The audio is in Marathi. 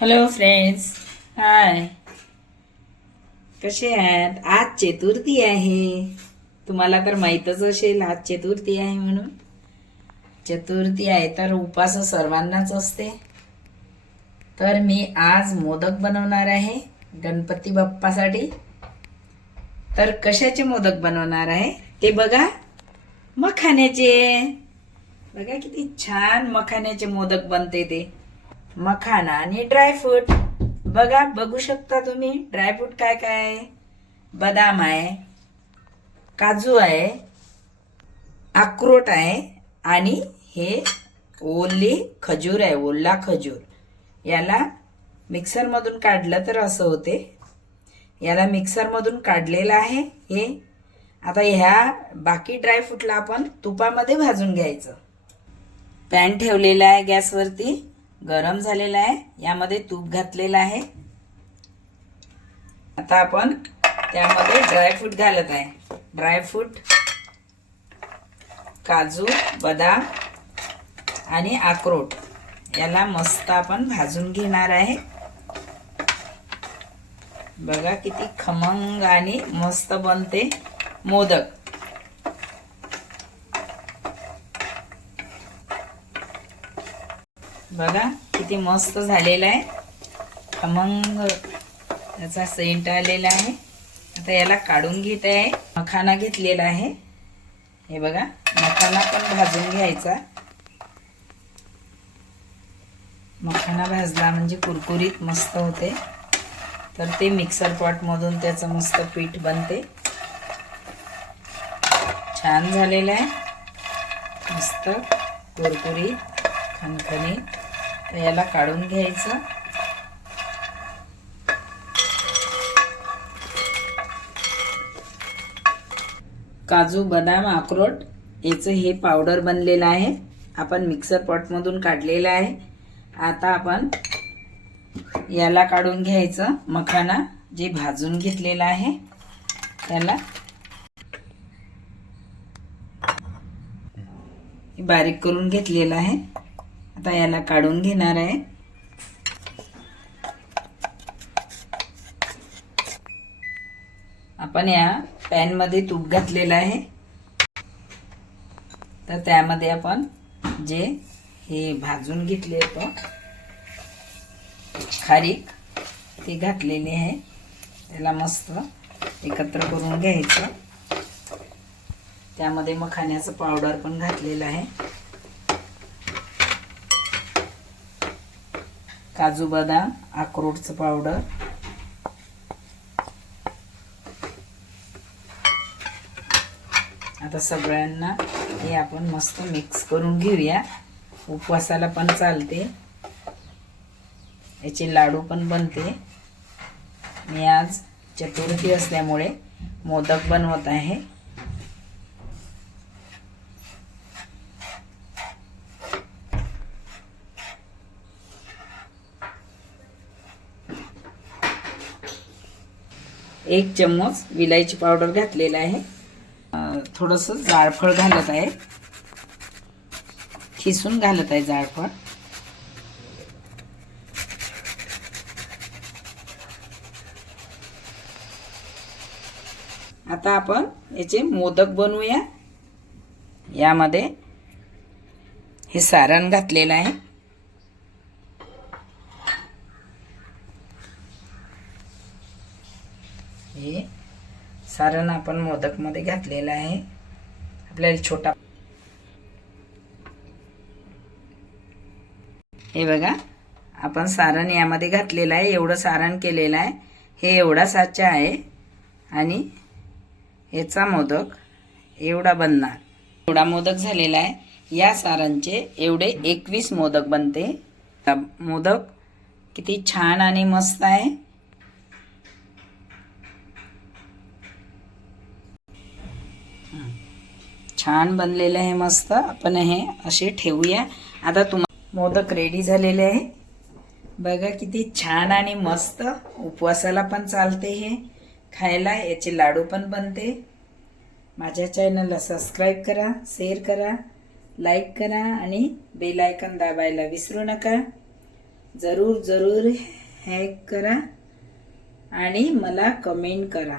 हॅलो फ्रेंड्स हाय कसे आहात? आज चतुर्थी आहे. तुम्हाला तर माहीतच असेल आज चतुर्थी आहे म्हणून. चतुर्थी आहे तर उपास सर्वांनाच असते. तर मी आज मोदक बनवणार आहे गणपती बाप्पासाठी. तर कशाचे मोदक बनवणार आहे? ते बघा. मखाण्याचे. बघा किती छान मखाण्याचे मोदक बनते ते. मखाना आणि ड्रायफ्रूट बघा बघू शकता तुम्ही ड्रायफ्रूट काय काय आहे. बदाम आहे काजू आहे अक्रोट आहे आणि हे ओली खजूर आहे ओला खजूर. याला मिक्सरमधून काढलं तर असं होते. याला मिक्सरमधून काढलेलं आहे हे. आता ह्या बाकी ड्रायफ्रूटला आपण तुपामध्ये भाजून घ्यायचं. पॅन ठेवलेला आहे गॅसवरती. गरम झालेला आहे. यामध्ये तूप घातलेलं आहे. आता आपण त्यामध्ये ड्रायफ्रूट घालत आहे. ड्रायफ्रूट काजू बदाम आणि अक्रोट. याला मस्त आपण भाजून घेणार आहे. बघा किती खमंग आणि मस्त बनते मोदक. बघा किती मस्त झालेला आहे. खमंग याचा सेंट आलेला आहे. आता याला काढून घेत आहे. मखाना घेतलेला आहे. हे बघा मखाना पण भाजून घ्यायचा. मखाना भाजला म्हणजे कुरकुरीत मस्त होते. तर ते मिक्सर पॉटमधून त्याचं मस्त पीठ बनते. छान झालेलं आहे. मस्त कुरकुरीत खणखणीत तर याला काढून घ्यायचं. काजू बदाम अक्रोट याचं हे पावडर बनलेलं आहे. आपण मिक्सर पॉटमधून काढलेलं आहे. आता आपण याला काढून घ्यायचं. मखाना जे भाजून घेतलेलं आहे त्याला बारीक करून घेतलेलं आहे. आता याला काढून घेणार आहे. आपण या पॅनमध्ये तूप घातलेलं आहे. तर त्यामध्ये आपण जे हे भाजून घेतले होतं खारीक ते घातलेले आहे. त्याला मस्त एकत्र करून घ्यायचं. त्यामध्ये मखाण्याचं पावडर पण घातलेलं आहे. काजू बदाम अक्रोटचं पावडर आता सगळ्यांना हे आपण मस्त मिक्स करून घेऊया. उपवासाला पण चालते. याचे लाडू पण बनते. मी आज चतुर्थी असल्यामुळे मोदक बनवत आहे. एक चम्मच विलायची पावडर घातलेला आहे. थोडंसं जाळफळ घालत आहे. खिसून घालत आहे जाळफळ आता आपण याचे मोदक बनवूया. यामध्ये हे सारण घातलेलं आहे हे सारण आपण मोदकमध्ये घातलेलं आहे. आपल्याला छोटा हे बघा आपण सारण यामध्ये घातलेलं आहे. एवढं सारण केलेलं आहे. हे एवढा साचा आहे. आणि याचा मोदक एवढा बनणार. एवढा मोदक झालेला आहे. या सारांचे एवढे एकवीस मोदक बनते. मोदक किती छान आणि मस्त आहे. छान बनलेलं आहे मस्त. आपण हे असे ठेवूया. आता तुम्हा मोदक रेडी झालेले आहे. बघा किती छान आणि मस्त. उपवासाला पण चालते हे. खायला याचे लाडू पण बनते. माझ्या चॅनलला सबस्क्राईब करा शेअर करा लाईक करा आणि बेल आयकन दाबायला विसरू नका. जरूर जरूर हॅक करा आणि मला कमेंट करा.